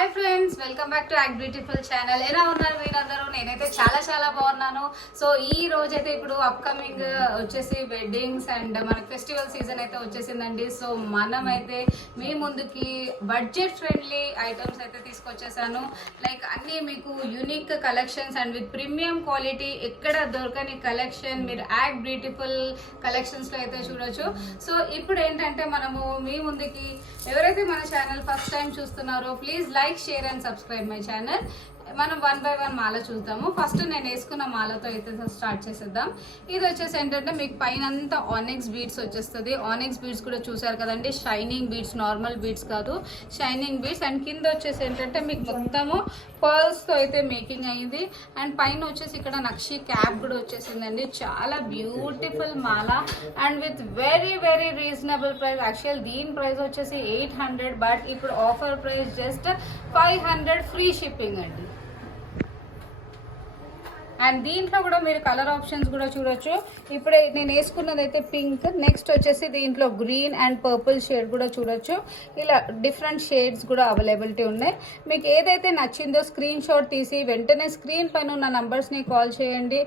Hi friends, welcome back to act beautiful channel. ఎలా ఉన్నారు మీరందరూ? నేనైతే చాలా బాగున్నాను. సో ఈ రోజు అయితే ఇప్పుడు అప్కమింగ్ వచ్చేసి వెడ్డింగ్స్ అండ్ మనకి ఫెస్టివల్ సీజన్ అయితే వచ్చేసిందండి. సో మనం అయితే మీ ముందుకి బడ్జెట్ ఫ్రెండ్లీ ఐటమ్స్ అయితే తీసుకొచ్చేసాను. లైక్ అన్ని మీకు unique collections and with premium quality, ఎక్కడ దొరకని కలెక్షన్ మీరు యాక్ట్ బ్యూటిఫుల్ కలెక్షన్స్ లో అయితే చూడొచ్చు. సో ఇప్పుడు ఏంటంటే మనము మీ ముందుకి ఎవరైతే మన ఛానల్ ఫస్ట్ టైం చూస్తున్నారో please like, share and subscribe my channel. మనం 1 by 1 మాల చూద్దాము. ఫస్ట్ నేను వేసుకున్న మాలతో అయితే స్టార్ట్ చేసేద్దాం. ఇది వచ్చేసి ఏంటంటే మీకు పైన అంతా ఆనిక్స్ బీడ్స్ వచ్చేస్తుంది. ఆనిక్స్ బీడ్స్ కూడా చూసారు కదండి, షైనింగ్ బీడ్స్, నార్మల్ బీడ్స్ కాదు, షైనింగ్ బీడ్స్. అండ్ కింద వచ్చేసి ఏంటంటే మీకు మొత్తము పర్ల్స్తో అయితే మేకింగ్ అయ్యింది. అండ్ పైన వచ్చేసి ఇక్కడ నక్షి క్యాప్ కూడా వచ్చేసిందండి. చాలా beautiful Mala and with very reasonable price. Actual దీని ప్రైస్ వచ్చేసి 800, బట్ ఇప్పుడు offer price just 500 free shipping అండి. అండ్ దీంట్లో కూడా మీరు కలర్ ఆప్షన్స్ కూడా చూడొచ్చు. ఇప్పుడే నేను వేసుకున్నది అయితే పింక్, నెక్స్ట్ వచ్చేసి దీంట్లో గ్రీన్ అండ్ పర్పుల్ షేడ్ కూడా చూడొచ్చు. ఇలా డిఫరెంట్ షేడ్స్ కూడా అవైలబిలిటీ ఉన్నాయి. మీకు ఏదైతే నచ్చిందో స్క్రీన్ షాట్ తీసి వెంటనే స్క్రీన్ పైన ఉన్న నంబర్స్ని కాల్ చేయండి.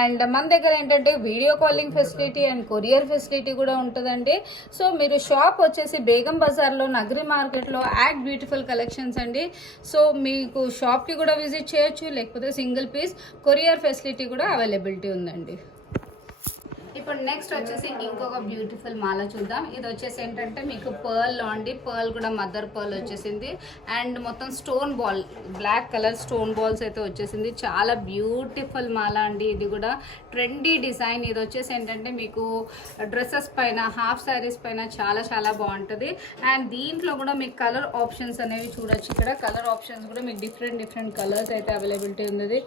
అండ్ మన దగ్గర ఏంటంటే video calling facility and courier facility కూడా ఉంటుందండి. సో మీరు షాప్ వచ్చేసి బేగం బజార్లో, నగరి మార్కెట్లో యాక్ట్ బ్యూటిఫుల్ కలెక్షన్స్ అండి. సో మీకు షాప్కి కూడా విజిట్ చేయొచ్చు, లేకపోతే సింగిల్ పీస్ కొరియర్ ఫెసిలిటీ కూడా అవైలబిలిటీ ఉందండి. ఇప్పుడు నెక్స్ట్ వచ్చేసి ఇంకొక బ్యూటిఫుల్ మాల చూద్దాం. ఇది వచ్చేసి ఏంటంటే మీకు పర్ల్ అండి. పర్ల్ కూడా మదర్ పర్ల్ వచ్చేసింది అండ్ మొత్తం stone ball, black colour stone balls అయితే వచ్చేసింది. చాలా బ్యూటిఫుల్ మాల అండి. ఇది కూడా ట్రెండీ డిజైన్. ఇది వచ్చేసి ఏంటంటే మీకు డ్రెస్సెస్ పైన, హాఫ్ శారీస్ పైన చాలా బాగుంటుంది. అండ్ దీంట్లో కూడా మీకు కలర్ ఆప్షన్స్ అనేవి చూడొచ్చు. ఇక్కడ కలర్ ఆప్షన్స్ కూడా మీకు డిఫరెంట్ కలర్స్ అయితే అవైలబిలిటీ ఉంది.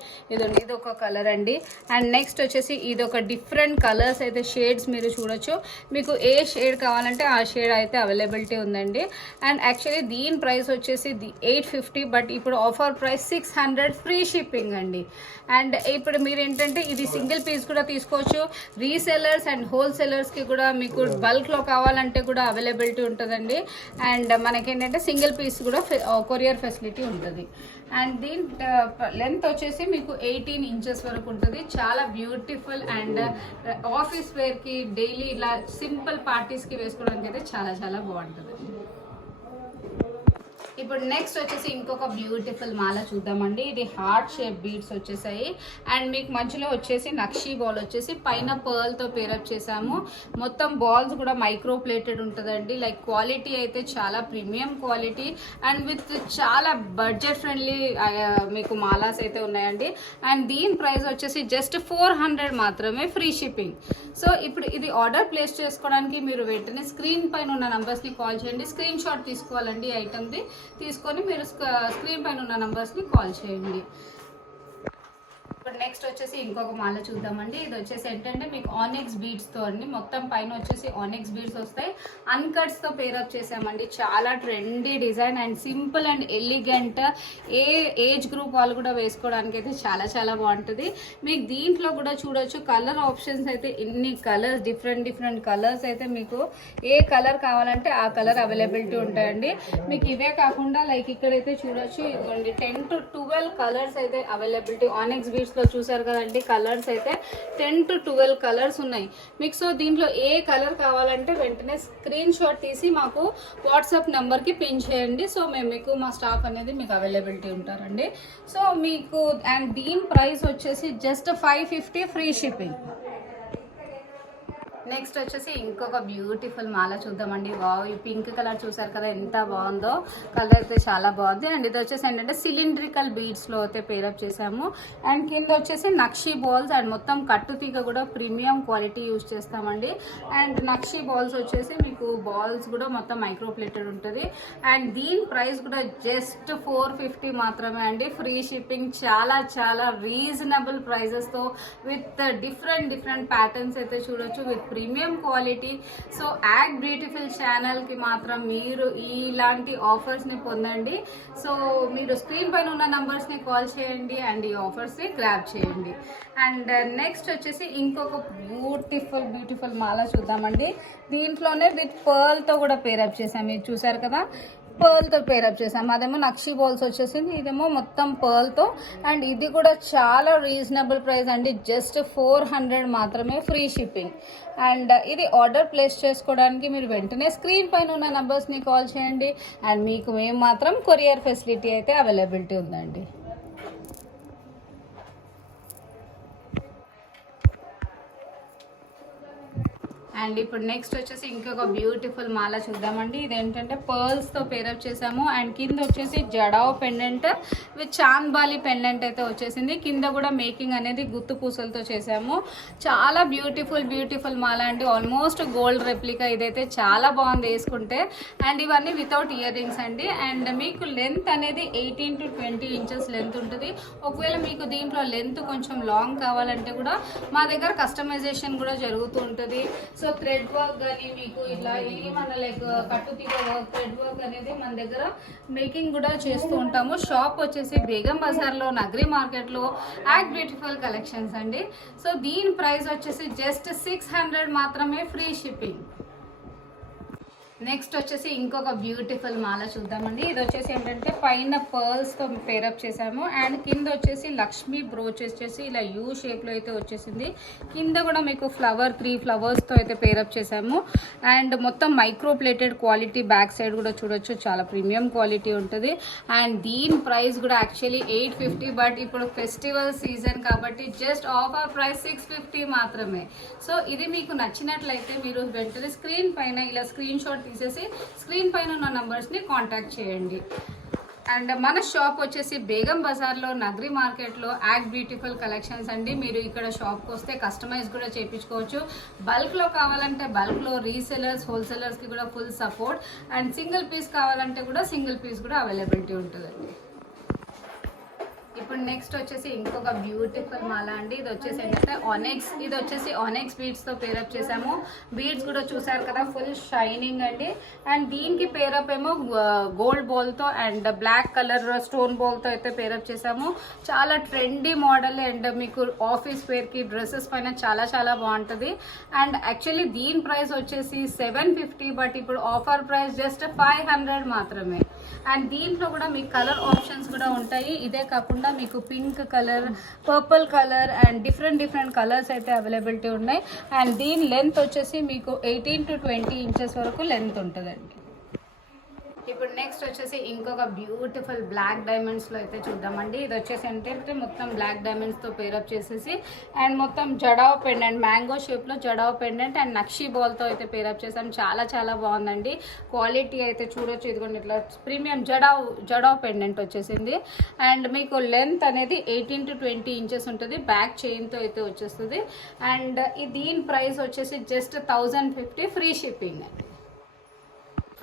ఇది ఒక కలర్ అండి. అండ్ నెక్స్ట్ వచ్చేసి ఇది ఒక డిఫరెంట్ కలర్స్ అయితే షేడ్స్ మీరు చూడొచ్చు. మీకు ఏ షేడ్ కావాలంటే ఆ షేడ్ అయితే అవైలబిలిటీ ఉందండి. అండ్ యాక్చువల్లీ దీని ప్రైస్ వచ్చేసి 850, బట్ ఇప్పుడు ఆఫర్ ప్రైస్ 600 ఫ్రీ షిప్పింగ్ అండి. అండ్ ఇప్పుడు మీరు ఏంటంటే ఇది సింగిల్ పీస్ కూడా తీసుకోవచ్చు. రీసెలర్స్ అండ్ హోల్సేలర్స్కి కూడా మీకు బల్క్లో కావాలంటే కూడా అవైలబిలిటీ ఉంటుందండి. అండ్ మనకేంటంటే సింగిల్ పీస్ కూడా కొరియర్ ఫెసిలిటీ ఉంటుంది. అండ్ దీని లెంత్ వచ్చేసి మీకు 18 ఇంచెస్ వరకు ఉంటుంది. చాలా బ్యూటిఫుల్ అండ్ ఆఫీస్ వేర్కి, డైలీ ఇలా సింపుల్ పార్టీస్కి వేసుకోవడానికి అయితే చాలా బాగుంటుంది. ఇప్పుడు నెక్స్ట్ వచ్చేసి ఇంకొక బ్యూటిఫుల్ మాల చూద్దామండి. ఇది హార్ట్ షేప్ బీడ్స్ వచ్చేసాయి అండ్ మీకు మధ్యలో వచ్చేసి నక్షి బాల్ వచ్చేసి పైన పర్ల్తో పేరప్ చేసాము. మొత్తం బాల్స్ కూడా మైక్రో ప్లేటెడ్ ఉంటుందండి. లైక్ క్వాలిటీ అయితే చాలా ప్రీమియం క్వాలిటీ అండ్ విత్ చాలా బడ్జెట్ ఫ్రెండ్లీ మీకు మాలాస్ అయితే ఉన్నాయండి. అండ్ దీని ప్రైస్ వచ్చేసి జస్ట్ 400 మాత్రమే ఫ్రీ షిప్పింగ్. సో ఇప్పుడు ఇది ఆర్డర్ ప్లేస్ చేసుకోవడానికి మీరు వెంటనే స్క్రీన్ పైన ఉన్న నంబర్స్ని కాల్ చేయండి. స్క్రీన్ షాట్ తీసుకోవాలండి ఈ ఐటమ్ది. తీసుకొని మీరు స్క్రీన్ పైన ఉన్న నంబర్స్ని కాల్ చేయండి. ఇప్పుడు నెక్స్ట్ వచ్చేసి ఇంకొక మాల చూద్దామండి. ఇది వచ్చేసి ఏంటంటే మీకు ఆనిక్స్ బీడ్స్తో అండి. మొత్తం పైన వచ్చేసి ఆనిక్స్ బీడ్స్ వస్తాయి. అన్కట్స్తో పేరప్ చేసామండి. చాలా trendy design and simple and elegant. A age group వాళ్ళు కూడా వేసుకోవడానికి అయితే చాలా బాగుంటుంది. మీకు దీంట్లో కూడా చూడొచ్చు కలర్ ఆప్షన్స్ అయితే ఎన్ని కలర్స్, డిఫరెంట్ కలర్స్ అయితే మీకు ఏ కలర్ కావాలంటే ఆ కలర్ అవైలబిలిటీ ఉంటాయండి. మీకు ఇవే కాకుండా లైక్ ఇక్కడైతే చూడొచ్చు, ఇదిగోండి 10 to 12 కలర్స్ అయితే అవైలబిలిటీ. ఆనిక్స్ బీడ్స్ లో చూసారు కదండి, కలర్స్ అయితే 10 to 12 కలర్స్ ఉన్నాయి మీకు. సో దీంట్లో ఏ కలర్ కావాలంటే వెంటనే స్క్రీన్ షాట్ తీసి మాకు వాట్సాప్ నెంబర్కి పిన్ చేయండి. సో మేము మీకు మా స్టాఫ్ అనేది మీకు అవైలబిలిటీ ఉంటారండి. సో మీకు అండ్ దీని ప్రైస్ వచ్చేసి జస్ట్ 550 ఫ్రీ షిప్పింగ్. నెక్స్ట్ వచ్చేసి ఇంకొక బ్యూటిఫుల్ మాల చూద్దామండి. వావ్, ఈ పింక్ కలర్ చూసారు కదా ఎంత బాగుందో. కలర్ అయితే చాలా బాగుంది. అండ్ ఇది వచ్చేసి ఏంటంటే సిలిండ్రికల్ బీడ్స్లో అయితే పేరప్ చేసాము. అండ్ కింద వచ్చేసి నక్షి బాల్స్ అండ్ మొత్తం కట్టు తీగ కూడా ప్రీమియం క్వాలిటీ యూజ్ చేస్తామండి. అండ్ నక్షి బాల్స్ వచ్చేసి మీకు బాల్స్ కూడా మొత్తం మైక్రో ప్లేటెడ్ ఉంటుంది. అండ్ దీని ప్రైస్ కూడా జస్ట్ 450 మాత్రమే అండి, ఫ్రీ షిప్పింగ్. చాలా రీజనబుల్ ప్రైజెస్తో విత్ డిఫరెంట్ ప్యాటర్న్స్ అయితే చూడొచ్చు with premium quality. So act beautiful ఛానల్కి మాత్రం మీరు ఇలాంటి ఆఫర్స్ని పొందండి. సో మీరు స్క్రీన్ పైన ఉన్న నంబర్స్ని కాల్ చేయండి అండ్ ఈ ఆఫర్స్ని గ్రాబ్ చేయండి. అండ్ నెక్స్ట్ వచ్చేసి ఇంకొక బ్యూటిఫుల్ మాల చూద్దామండి. దీంట్లోనే విత్ పర్ల్తో కూడా పేరప్ చేసాం. మీరు చూసారు కదా, పర్ల్తో పేరప్ చేసాం. అదేమో నక్షి బాల్స్ వచ్చేసింది, ఇదేమో మొత్తం పర్ల్తో. అండ్ ఇది కూడా చాలా రీజనబుల్ ప్రైస్ అండి, జస్ట్ 400 మాత్రమే, ఫ్రీ షిప్పింగ్. అండ్ ఇది ఆర్డర్ ప్లేస్ చేసుకోవడానికి మీరు వెంటనే స్క్రీన్ పైన ఉన్న నెంబర్స్ని కాల్ చేయండి. అండ్ మీకు మేము మాత్రం కొరియర్ ఫెసిలిటీ అయితే అవైలబిలిటీ ఉందండి. అండ్ ఇప్పుడు నెక్స్ట్ వచ్చేసి ఇంకొక బ్యూటిఫుల్ మాల చూద్దామండి. ఇదేంటంటే పర్ల్స్తో పేరప్ చేసాము. అండ్ కింద వచ్చేసి jadau pendant with chandbali pendant అయితే వచ్చేసింది. కింద కూడా మేకింగ్ అనేది గుత్తు పూసలతో చేసాము. చాలా బ్యూటిఫుల్ మాల అండి, ఆల్మోస్ట్ గోల్డ్ రెప్లికా. ఇదైతే చాలా బాగుంది వేసుకుంటే. అండ్ ఇవన్నీ వితౌట్ ఇయర్ రింగ్స్ అండి. అండ్ మీకు లెంత్ అనేది 18 to 20 ఇంచెస్ లెంత్ ఉంటుంది. ఒకవేళ మీకు దీంట్లో లెంత్ కొంచెం లాంగ్ కావాలంటే కూడా మా దగ్గర కస్టమైజేషన్ కూడా జరుగుతూ ఉంటుంది. సో థ్రెడ్ వర్క్ కానీ మీకు ఇట్లా ఏమన్నా లైక్ కట్టుతీగ వర్క్, థ్రెడ్ వర్క్ అనేది మన దగ్గర మేకింగ్ కూడా చేస్తూ ఉంటాము. షాప్ వచ్చేసి బేగం బజార్లో, నగరి మార్కెట్లో, యాక్ట్ బ్యూటిఫుల్ కలెక్షన్స్ అండి. సో దీని ప్రైస్ వచ్చేసి జస్ట్ 600 మాత్రమే, ఫ్రీ షిప్పింగ్. నెక్స్ట్ వచ్చేసి ఇంకొక బ్యూటిఫుల్ మాల చూద్దామండి. ఇది వచ్చేసి ఏంటంటే పైన పర్ల్స్తో పేరప్ చేసాము. అండ్ కింద వచ్చేసి లక్ష్మీ బ్రోచ్ వచ్చేసి ఇలా యూ షేప్లో అయితే వచ్చేసింది. కింద కూడా మీకు 3 ఫ్లవర్స్తో అయితే పేరప్ చేసాము. అండ్ మొత్తం micro plated quality, back side కూడా చూడొచ్చు, చాలా ప్రీమియం క్వాలిటీ ఉంటుంది. అండ్ దీని ప్రైస్ కూడా యాక్చువల్లీ 850, బట్ ఇప్పుడు ఫెస్టివల్ సీజన్ కాబట్టి జస్ట్ ఆఫర్ ప్రైస్ 650 మాత్రమే. సో ఇది మీకు నచ్చినట్లయితే మీరు వెంటనే స్క్రీన్ పైన ఇలా స్క్రీన్ షాట్ తీసేసి స్క్రీన్ పైన ఉన్న నంబర్స్ని కాంటాక్ట్ చేయండి. అండ్ మన షాప్ వచ్చేసి బేగం బజార్లో, నగరి మార్కెట్లో, యాక్ట్ బ్యూటిఫుల్ కలెక్షన్స్ అండి. మీరు ఇక్కడ షాప్కి వస్తే కస్టమైజ్ కూడా చేయించుకోవచ్చు. బల్క్లో కావాలంటే బల్క్లో, రీసెలర్స్, హోల్సేలర్స్కి కూడా full support. And single piece కావాలంటే కూడా సింగిల్ పీస్ కూడా అవైలబిలిటీ ఉంటుందండి. ఇప్పుడు నెక్స్ట్ వచ్చేసి ఇంకొక బ్యూటిఫుల్ మాల అండి. ఇది వచ్చేసి ఏంటంటే ఆనెక్స్, ఇది వచ్చేసి ఆనెక్స్ బీడ్స్తో పేరప్ చేసాము. బీడ్స్ కూడా చూసారు కదా, ఫుల్ షైనింగ్ అండి. అండ్ దీనికి పేరప్ ఏమో గోల్డ్ బాల్తో అండ్ బ్లాక్ కలర్ స్టోన్ బాల్తో అయితే పేరప్ చేసాము. చాలా ట్రెండీ మోడల్ అండ్ మీకు ఆఫీస్ వేర్కి, డ్రెస్సెస్ పైన చాలా బాగుంటుంది. అండ్ యాక్చువల్లీ దీని ప్రైస్ వచ్చేసి 750, బట్ ఇప్పుడు ఆఫర్ ప్రైస్ జస్ట్ 500 మాత్రమే. అండ్ దీంట్లో కూడా మీకు కలర్ ఆప్షన్స్ కూడా ఉంటాయి. ఇదే కాకుండా మీకు pink colour, purple colour and different colours అయితే అవైలబిలిటీ ఉన్నాయి. అండ్ దీని లెంత్ వచ్చేసి మీకు 18 to 20 ఇంచెస్ వరకు లెంత్ ఉంటుందండి. ఇప్పుడు నెక్స్ట్ వచ్చేసి ఇంకొక బ్యూటిఫుల్ బ్లాక్ డైమండ్స్లో అయితే చూద్దామండి. ఇది వచ్చేసి ఏంటంటే మొత్తం బ్లాక్ డైమండ్స్తో పేరప్ చేసేసి అండ్ మొత్తం జడావ్ పెండెంట్, మ్యాంగో షేప్లో జడావ్ పెండెంట్ అండ్ నక్షి బాల్తో అయితే పేరప్ చేసాం. చాలా బాగుందండి. క్వాలిటీ అయితే చూడొచ్చు. ఇదిగోండి ఇట్లా ప్రీమియం జడావ్ పెండెంట్ వచ్చేసింది. అండ్ మీకు లెంత్ అనేది 18 to 20 ఇంచెస్ ఉంటుంది. బ్యాక్ చైన్తో అయితే వచ్చేస్తుంది. అండ్ దీని ప్రైస్ వచ్చేసి జస్ట్ 1050, ఫ్రీ షిప్పింగ్.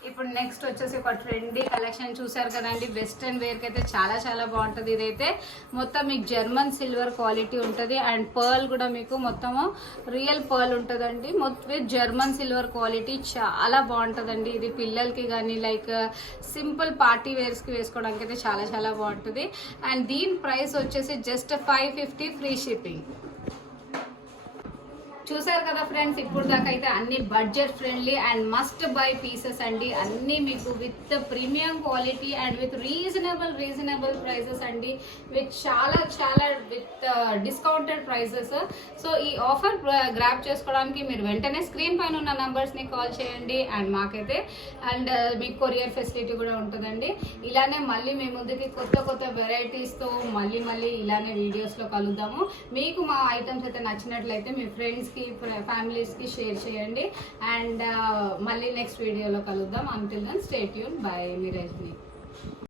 ఇప్పుడు నెక్స్ట్ వచ్చేసి ఒక ట్రెండీ కలెక్షన్ చూసారు కదండి. వెస్ట్రన్ వేర్కి అయితే చాలా బాగుంటుంది. ఇదైతే మొత్తం మీకు జర్మన్ సిల్వర్ క్వాలిటీ ఉంటుంది. అండ్ పర్ల్ కూడా మీకు మొత్తము రియల్ పర్ల్ ఉంటుందండి. మొత్తం జర్మన్ సిల్వర్ క్వాలిటీ చాలా బాగుంటుందండి. ఇది పిల్లలకి కానీ లైక్ సింపుల్ పార్టీ వేర్స్కి వేసుకోవడానికి అయితే చాలా బాగుంటుంది. అండ్ దీని ప్రైస్ వచ్చేసి జస్ట్ 550, ఫ్రీ షిప్పింగ్. చూసారు కదా ఫ్రెండ్స్, ఇప్పుడు దాకా అయితే అన్ని budget friendly and must by pieces అండి. అన్నీ మీకు with premium quality and with reasonable prices అండి. విత్ చాలా విత్ డిస్కౌంటెడ్ ప్రైసెస్. సో ఈ ఆఫర్ గ్రాప్ చేసుకోవడానికి మీరు వెంటనే స్క్రీన్ పైన ఉన్న నంబర్స్ని కాల్ చేయండి. అండ్ మాకైతే అండ్ మీకు కొరియర్ ఫెసిలిటీ కూడా ఉంటుందండి. ఇలానే మళ్ళీ మీ ముందుకి కొత్త వెరైటీస్తో మళ్ళీ ఇలానే వీడియోస్లో కలుద్దాము. మీకు మా ఐటమ్స్ అయితే నచ్చినట్లయితే మీ ఫ్రెండ్స్ ఫ్యామిలీస్కి షేర్ చేయండి. అండ్ మళ్ళీ నెక్స్ట్ వీడియోలో కలుద్దాం. Until then stay tune. Bye. మీ రజని.